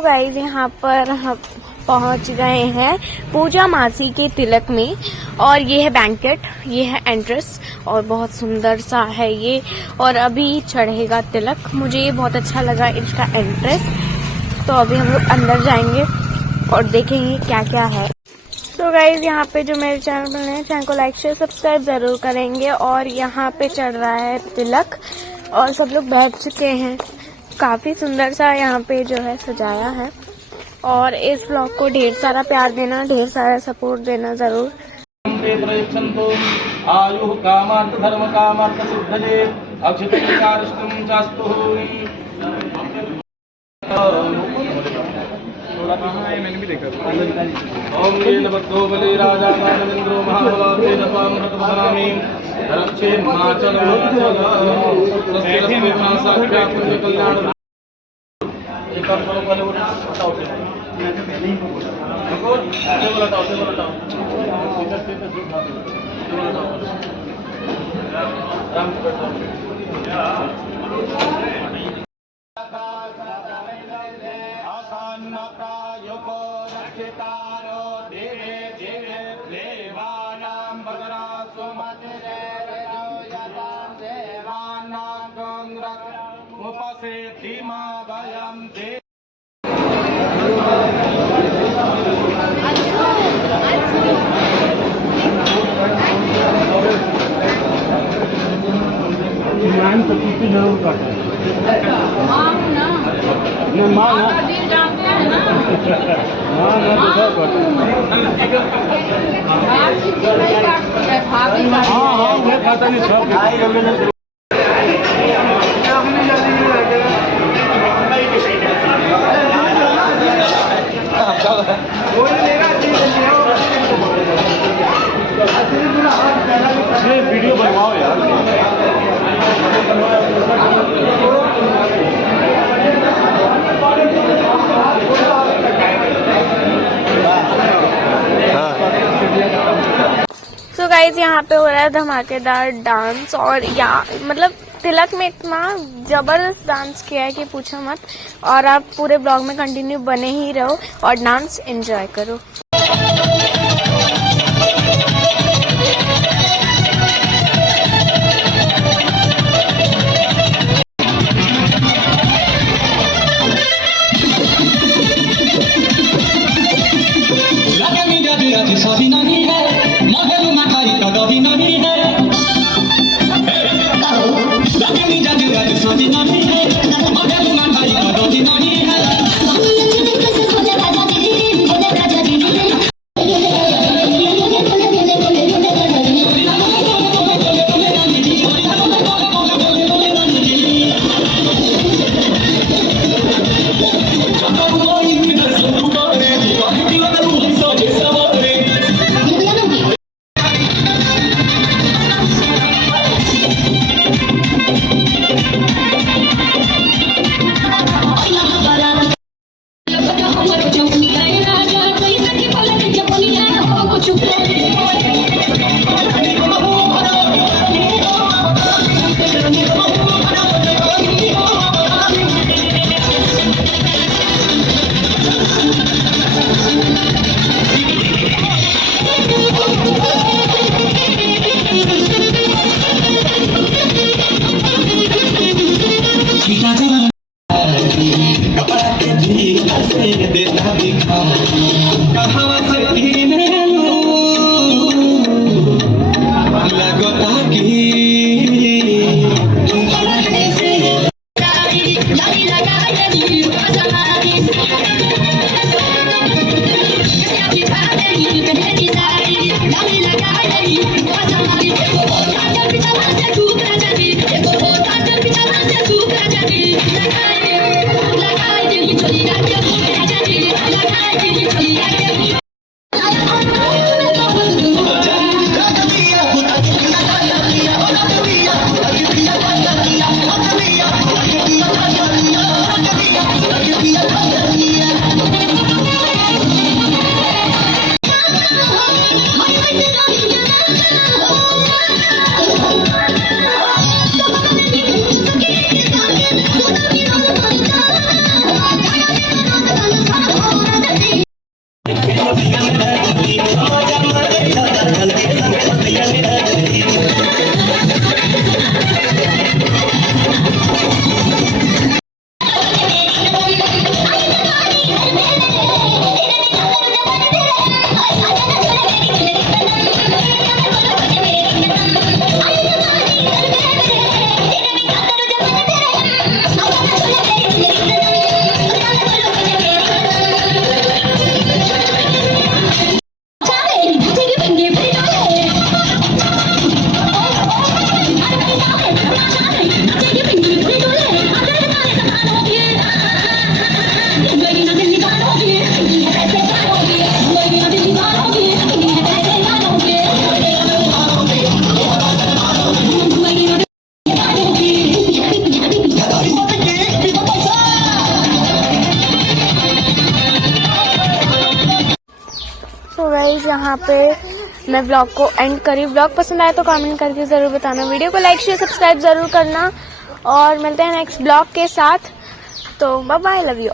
तो गाइज यहाँ पर हम पहुँच गए हैं पूजा मासी के तिलक में। और ये है बैंकेट, ये है एंट्रेंस और बहुत सुंदर सा है ये। और अभी चढ़ेगा तिलक। मुझे ये बहुत अच्छा लगा इसका एंट्रेंस। तो अभी हम लोग अंदर जाएंगे और देखेंगे क्या क्या है। तो गाइज यहाँ पे जो मेरे चैनल पर है, चैनल को लाइक शेयर सब्सक्राइब जरूर करेंगे। और यहाँ पे चढ़ रहा है तिलक और सब लोग बैठ चुके हैं। काफी सुंदर सा यहाँ पे जो है सजाया है। और इस व्लॉग को ढेर सारा प्यार देना, ढेर सारा सपोर्ट देना जरूर। आयु कामार्थ धर्म कामार्थ सिद्धये अक्षितकारिष्टं चास्तु। मैंने भी देखा। ओम येन भक्तो बले राजा दानवेंद्रो महाबलातेन पामृतपदामि रक्षे माचल कल्याण। एक और पहले बताओ जरूर काटे माँ खाता नहीं। वीडियो बनवाओ यार। सो गाइज यहाँ पे हो रहा है धमाकेदार डांस। और मतलब तिलक में इतना जबरदस्त डांस किया है कि पूछो मत। और आप पूरे ब्लॉग में कंटिन्यू बने ही रहो और डांस एंजॉय करो। तो गाइस यहाँ पे मैं ब्लॉग को एंड करी। ब्लॉग पसंद आए तो कमेंट करके ज़रूर बताना, वीडियो को लाइक शेयर सब्सक्राइब ज़रूर करना और मिलते हैं नेक्स्ट ब्लॉग के साथ। तो बाय बाय, लव यू।